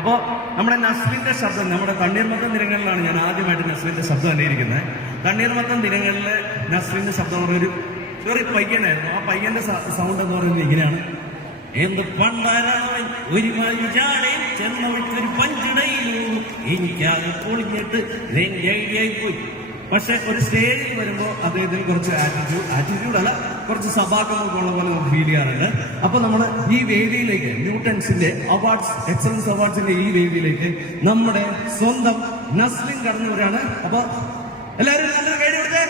അപ്പോൾ നമ്മുടെ നസ്ലിന്റെ ശബ്ദം, നമ്മുടെ തണ്ണീർമത്തം ദിനങ്ങളിലാണ് ഞാൻ ആദ്യമായിട്ട് നസ്ലിന്റെ ശബ്ദം അനുകരിക്കുന്നത്. തണ്ണീർമത്തം ദിനങ്ങളിലെ നസ്ലിന്റെ ശബ്ദം എന്ന് പറഞ്ഞൊരു ചെറിയ പയ്യനായിരുന്നു. ആ പയ്യന്റെ സൗണ്ട് എന്ന് പറയുന്നത് ഇങ്ങനെയാണ്: എന്ത് പണ്ടാരാണവൻ ഒരു മനുഷ്യാണേ ചെന്നവയ്ക്കൊരു പഞ്ചിടയിലൂ എനിക്കാകെ പൊളിഞ്ഞിട്ട് പോയി. പക്ഷെ ഒരു സ്റ്റേജിൽ വരുമ്പോൾ അദ്ദേഹത്തിന് കുറച്ച് ആറ്റിറ്റ്യൂഡല്ല, കുറച്ച് സഭാക്കമൊക്കെ ഉള്ള പോലെ നമുക്ക് ഫീൽ ചെയ്യാറുണ്ട്. അപ്പൊ നമ്മൾ ഈ വേദിയിലേക്ക്, ന്യൂട്ടൺസിന്റെ അവാർഡ്സ്, എക്സലൻസ് അവാർഡ്സിന്റെ ഈ വേദിയിലേക്ക് നമ്മുടെ സ്വന്തം നസ്ലിൻ കടന്നവരാണ്. അപ്പൊ എല്ലാവരും നല്ലൊരു കൈ കൊടുത്തേ.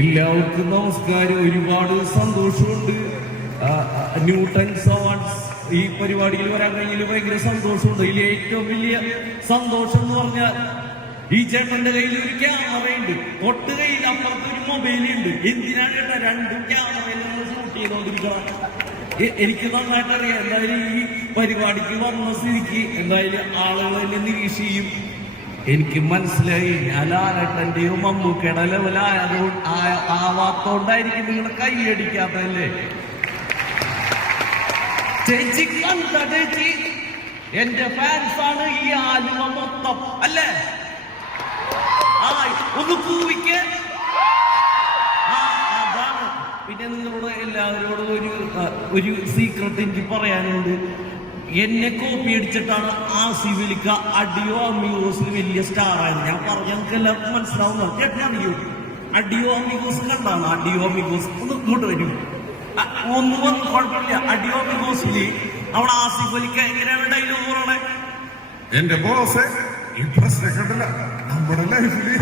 എല്ലാവർക്കും നമസ്കാരം. ഒരുപാട് സന്തോഷമുണ്ട്. ന്യൂട്ടൺസ് അവാർഡ്സ് ഈ പരിപാടിയിൽ വരാൻ കഴിഞ്ഞാൽ ഭയങ്കര സന്തോഷമുണ്ട്. ഇതിൽ ഏറ്റവും വലിയ സന്തോഷം എന്ന് പറഞ്ഞാൽ ഈ ചേട്ടന്റെ കയ്യിൽ ഒരു ക്യാമറയുണ്ട്, തൊട്ട് കയ്യിൽ അപ്പുറത്ത് ഒരു മൊബൈലുണ്ട്. എന്തിനാണ് കേട്ടാ രണ്ടും ക്യാമറയിൽ നമ്മൾ ഷൂട്ട് ചെയ്തോണ്ടിരിക്കണം. എനിക്ക് നന്നായിട്ട് അറിയാം. എന്തായാലും ഈ പരിപാടിക്ക് വന്ന സ്ഥിതിക്ക് എന്തായാലും ആളുകൾ എന്നെ നിരീക്ഷിക്കും. എനിക്ക് മനസ്സിലായി ഞാൻ ലാലേട്ടന്റെയോ മമ്മൂക്കയുടെ ആവാത്തോണ്ടായിരിക്കും നിങ്ങളെ കൈയടിക്കാത്തല്ലേ. ചേച്ചി കണ്ട ചേച്ചി, എന്റെ ഫാൻസാണ് ഈ ആലുവ മൊത്തം അല്ലേ? ഒന്ന് കൂവിക്ക്. അതാണ്. പിന്നെ നിങ്ങളോട് എല്ലാവരോടും ഒരു സീക്രട്ട് എനിക്ക് പറയാനുണ്ട്. എന്നെ കോപ്പി അടിച്ചിട്ടാണ് ആസിഫലിക്ക അഡിയോ അമിഗോസിൽ വലിയ സ്റ്റാർ ആയത്. ഞാൻ പറഞ്ഞ നമുക്ക് എല്ലാവർക്കും മനസ്സിലാവുന്ന ചേട്ടൻ അറിയോ? അഡിയോ അമിഗോസ് കണ്ടാണ്. അഡിയോ അമിഗോസ് ഒന്ന് ഇങ്ങോട്ട് വരും. ഒന്നും കുഴപ്പമില്ല. അഡിയോ അമിഗോസില് അവിടെ ആസിഫലിക്ക എങ്ങനെയാണ് ഡയലോഗ് പറയണേ? എന്റെ ബോസ് ഈ പ്രശ്നം കണ്ടില്ല, നമ്മുടെ ലൈഫില്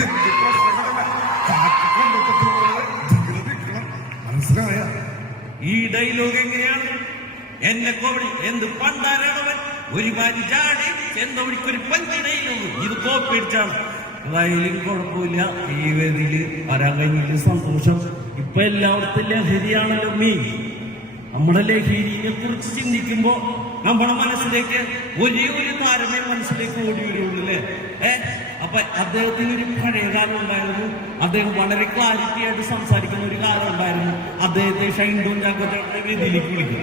മനസ്സിലായ ഈ ഡയലോഗ് എങ്ങനെയാണ്? എന്നെ കോപടി എന്ത് പണ്ടാരാണവൻ ഒരു മാരി ചാടി ചെന്നവടിക്കൊരു പഞ്ചിടയിലൊന്നു. ഇത് കോപ്പി അടിച്ചാണ്. എന്തായാലും കുഴപ്പമില്ല. ഈ വേദിയില് വരാൻ കഴിഞ്ഞില്ല, സന്തോഷം. ഇപ്പൊ എല്ലായിടത്തും ലഹരിയാണല്ലോ മെയിൻ. നമ്മുടെ ലഹരിയെ കുറിച്ച് ചിന്തിക്കുമ്പോ നമ്മുടെ മനസ്സിലേക്ക് ഒരേ ഒരു താരമേ മനസ്സിലേക്ക് ഓടി വരുള്ളൂ അല്ലേ? അപ്പൊ അദ്ദേഹത്തിന് ഒരു പഴയ കാലം ഉണ്ടായിരുന്നു. അദ്ദേഹം വളരെ ക്ലാരിറ്റി ആയിട്ട് സംസാരിക്കുന്ന ഒരു കാലം ഉണ്ടായിരുന്നു. അദ്ദേഹത്തെ ഷൈൻ ടോൺ ചാക്കോയുടെ വേദിയിലേക്ക് വിളിക്കും.